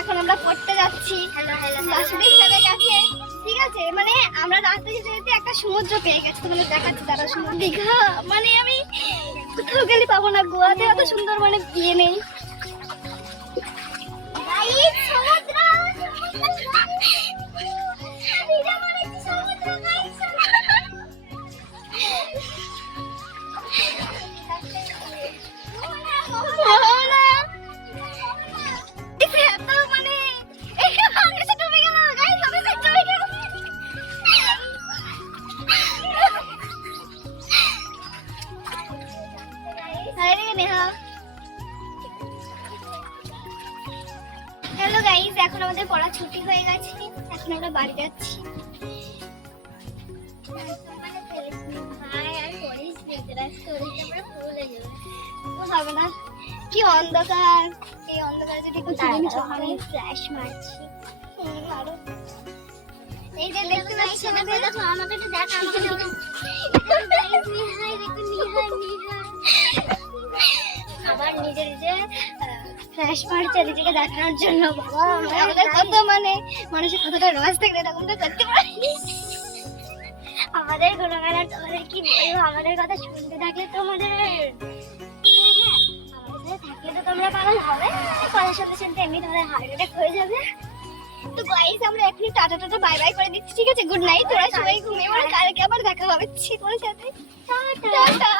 এখন আমরা পড়তে যাচ্ছি। দশমিক হয়ে গেছে, ঠিক আছে? মানে আমরা রাস্তা যেতে যেতে একটা সমুদ্র পেয়ে গেছি, তোমাদের দেখাচ্ছি দাদা। সমুদ্র দীঘা মানে আমি কোথাও গেলে পাবো না, গোয়াতে এত সুন্দর মানে বিয়ে নেই। হ্যালো গাইস, এখন আমাদের পড়া ছুটি হয়ে গেছে, এখন আমরা বাড়ি যাচ্ছি। হবে না, কি অন্ধকার, এই অন্ধকারে যদি একটু ফ্ল্যাশ মারছি। এই যে দেখতে পাচ্ছি আমাদের, আমাকে একটু দেখ, আমাকে আবার নিজে নিজে ফ্ল্যাশ মারছে নিজেকে দেখানোর জন্য। বাবা আমাদের কত মানে মানুষের কতটা রস থাকে এরকমটা করতে পারি। আমাদের গুণগান তোমাদের কি বলবো, আমাদের কথা শুনতে থাকলে তোমাদের আমাদের থাকলে তো তোমরা পাগল হবে, কথার সাথে শুনতে এমনি তোমাদের হার্ট অ্যাটাক হয়ে যাবে। তো গাইস আমরা এখনই টাটা টাটা বাই বাই করে দিচ্ছি, ঠিক আছে? গুড নাইট, তোরা সবাই ঘুমিয়ে পড়ো, কালকে আবার দেখা হবে তোমার সাথে। টাটা।